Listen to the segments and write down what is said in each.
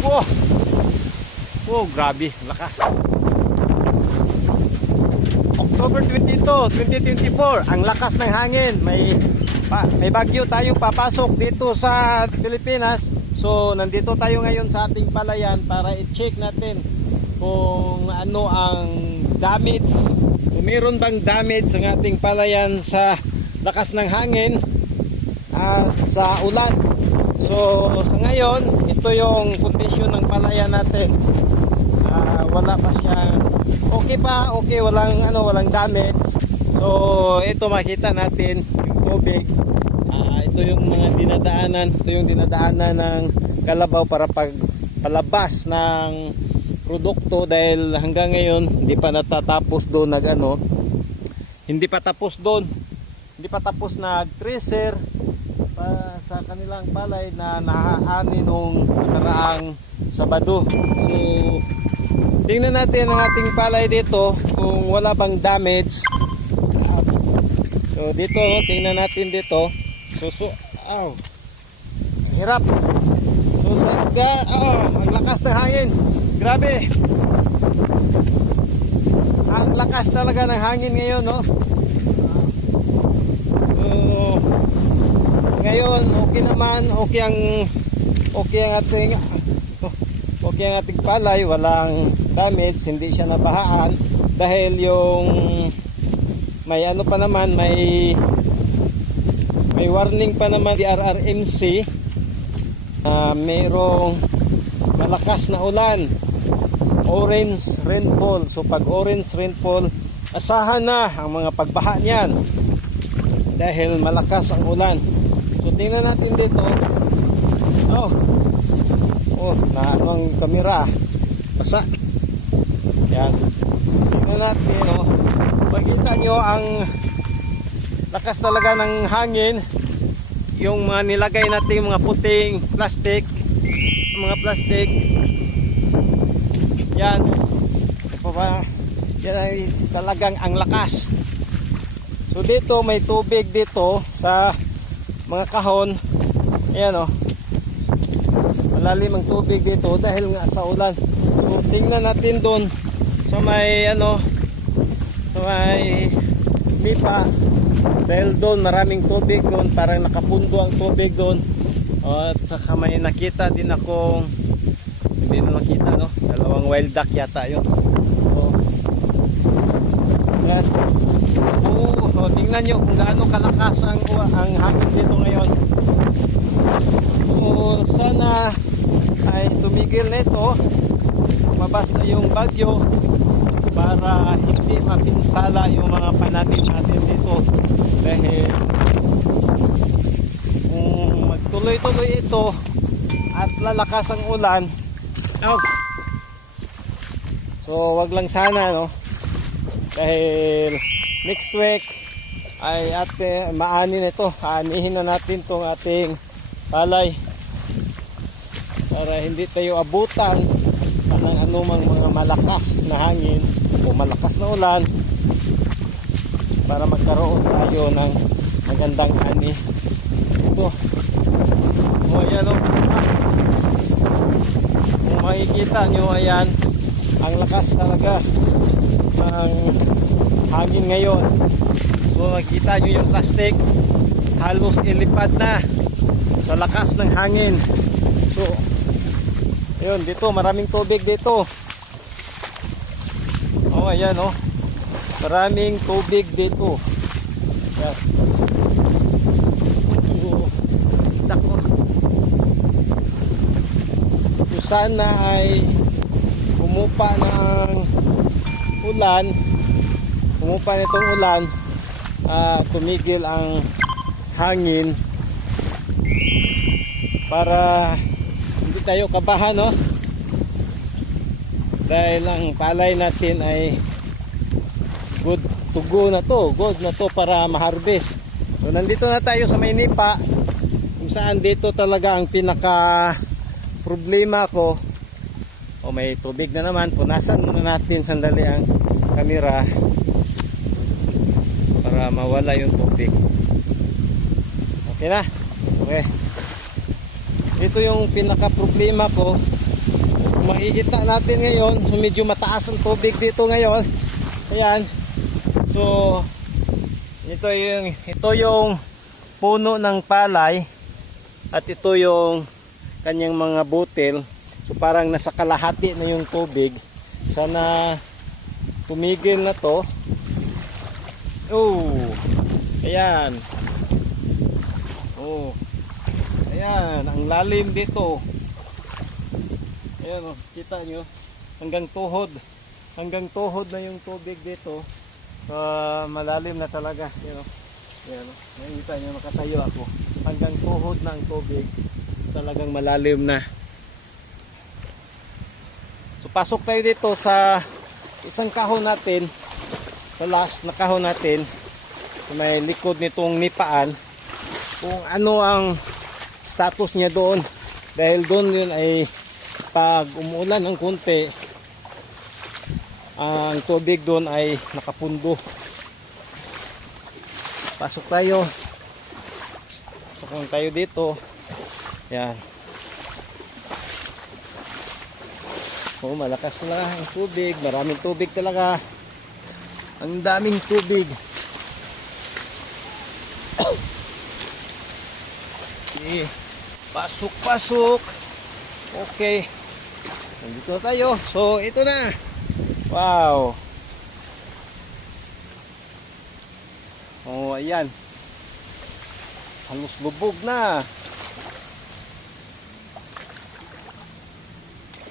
Wow! Wow, grabe. Lakas. October 22, 2024. Ang lakas ng hangin. May pa, may bagyo tayo papasok dito sa Pilipinas. So, nandito tayo ngayon sa ating palayan para i-check natin kung ano ang damage. Kung meron bang damage ang ating palayan sa lakas ng hangin at sa ulan. So, sa ngayon, ito yung condition ng palayan natin. Ah, wala pa siya okay pa, okay, walang ano, walang damage. So, ito makita natin yung tubig. Ah, ito yung mga dinadaanan, ito yung dinadaanan ng kalabaw para pag palabas ng produkto dahil hanggang ngayon hindi pa natatapos doon nag ano, hindi pa tapos doon. Hindi pa tapos nag tracer pa sa kanilang palay na nahaani nung nakaraang Sabado. So, tingnan natin ang ating palay dito kung wala bang damage. So, dito, tingnan natin dito. So, so, aw. Hirap. So, talaga, oh, ang lakas ng hangin. Grabe. Ang lakas talaga ng hangin ngayon, no? So, ngayon, okay naman, okay ang okay ang ating okay ang ating palay, walang damage, hindi siya nabahaan dahil yung may ano pa naman, may may warning pa naman di RRMC na mayroong malakas na ulan. Orange rainfall. So pag orange rainfall asahan na ang mga pagbaha niyan dahil malakas ang ulan so tingnan natin dito. Oh. Oh na ano ang kamera. Basa. Yan. Tingnan natin oh. Makita nyo ang lakas talaga ng hangin. Yung mga nilagay natin mga puting plastic. Mga plastic. Yan. Ito pa ba? Yan ay talagang ang lakas. So dito may tubig dito sa mga kahon. Ayan o malalim ang tubig dito dahil nga sa ulan. So tingnan natin doon sa may ano sa may lipa dahil doon maraming tubig doon parang nakapundo ang tubig doon at saka may nakita din akong hindi na nakita no? Dalawang wild duck yata yun. So, yan so, tingnan nyo kung gaano kalakas ang, ang hangin dito ngayon. So sana ay tumigil nito. Mabas na yung bagyo para hindi mapinsala yung mga pananim natin dito dahil kung magtuloy-tuloy ito at lalakas ang ulan oh. so wag lang sana no? Dahil next week ay ate maanin ito. Aanihin na natin tong ating palay para hindi tayo abutan ng anumang mga malakas na hangin o malakas na ulan para magkaroon tayo ng magandang ani. Ito. O ayan o. Kung makikita nyo ayan ang lakas talaga ng hangin ngayon so makikita nyo yung plastic. Halos ilipad na. Sa lakas ng hangin. So yun dito maraming tubig dito. Oh ayan oh. Maraming tubig dito. Yan oh, dako so sana ay umupa ng ulan umupa nitong ulan ah, tumigil ang hangin para hindi tayo kabahan no? Dahil ang palay natin ay good to go na to good na to para ma-harvest. So nandito na tayo sa Maynipa kung saan dito talaga ang pinaka problema ko. O may tubig na naman. Punasan muna natin sandali ang kamera para mawala yung tubig okay na okay ito yung pinaka problema ko. Makikita natin ngayon, so medyo mataas ang tubig dito ngayon. Ayan. So, ito yung, ito yung puno ng palay at ito yung kanyang mga butil. So parang nasa kalahati na yung tubig. Sana tumigil na to. Oh. Ayan. Oh. Ayan, ang lalim dito. Ayan oh, kita nyo. Hanggang tuhod. Hanggang tuhod na yung tubig dito. Ah, malalim na talaga. Ayan oh. Ayan oh. Nakikita nyo, nakatayo ako. Hanggang tuhod na ang tubig. Talagang malalim na. So pasok tayo dito sa isang kahon natin. Sa last na kahon natin. May likod nitong nipaan. Kung ano ang status niya doon. Dahil doon yun ay pag umuulan ng konti, ang tubig doon ay nakapundo. Pasok tayo. Pasok tayo dito. Yan. Oh, malakas na ang tubig. Maraming tubig talaga. Ang daming tubig. Okay. Pasok, pasok. Okay. Nandito na tayo. So, ito na. Wow. Oh, ayan. Halos lubog na.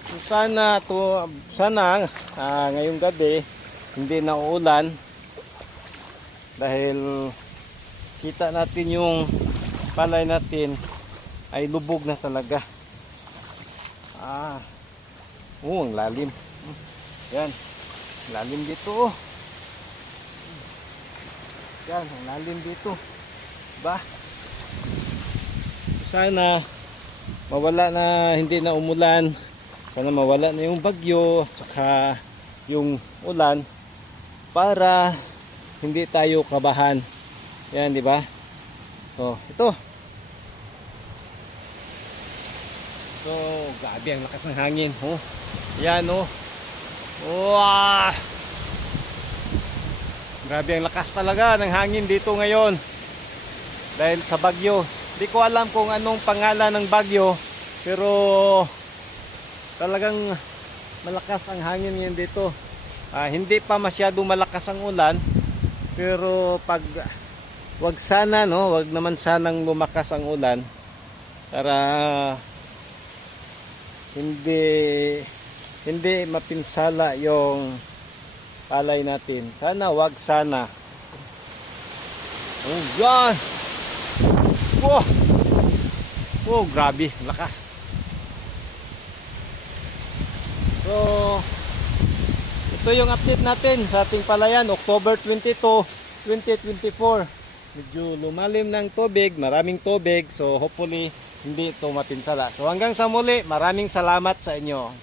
So, sana to sana ah, ngayong gabi hindi na uulan dahil kita natin yung palay natin ay lubog na talaga. Ah. Oh, lalim. Yan. Lalim dito. oh. Yan, ang lalim dito. Ba? Sana mawala na hindi na umulan. Sana mawala na yung bagyo saka yung ulan para hindi tayo kabahan. Yan, di ba? So, ito. So, gabi ang lakas ng hangin. Oh. Yan, oh. Wow! Grabe ang lakas talaga ng hangin dito ngayon. Dahil sa bagyo. Hindi ko alam kung anong pangalan ng bagyo. Pero talagang malakas ang hangin ngayon dito. Ah, hindi pa masyado malakas ang ulan. Pero pag wag sana no, wag naman sanang lumakas ang ulan para hindi hindi mapinsala yung palay natin. Sana wag sana. Oh, yan. Wow. Oh, grabe, lakas. So, ito yung update natin sa ating palayan, October 22, 2024. Medyo lumalim ng tubig, maraming tubig, so hopefully hindi ito mapinsala. So hanggang sa muli, maraming salamat sa inyo.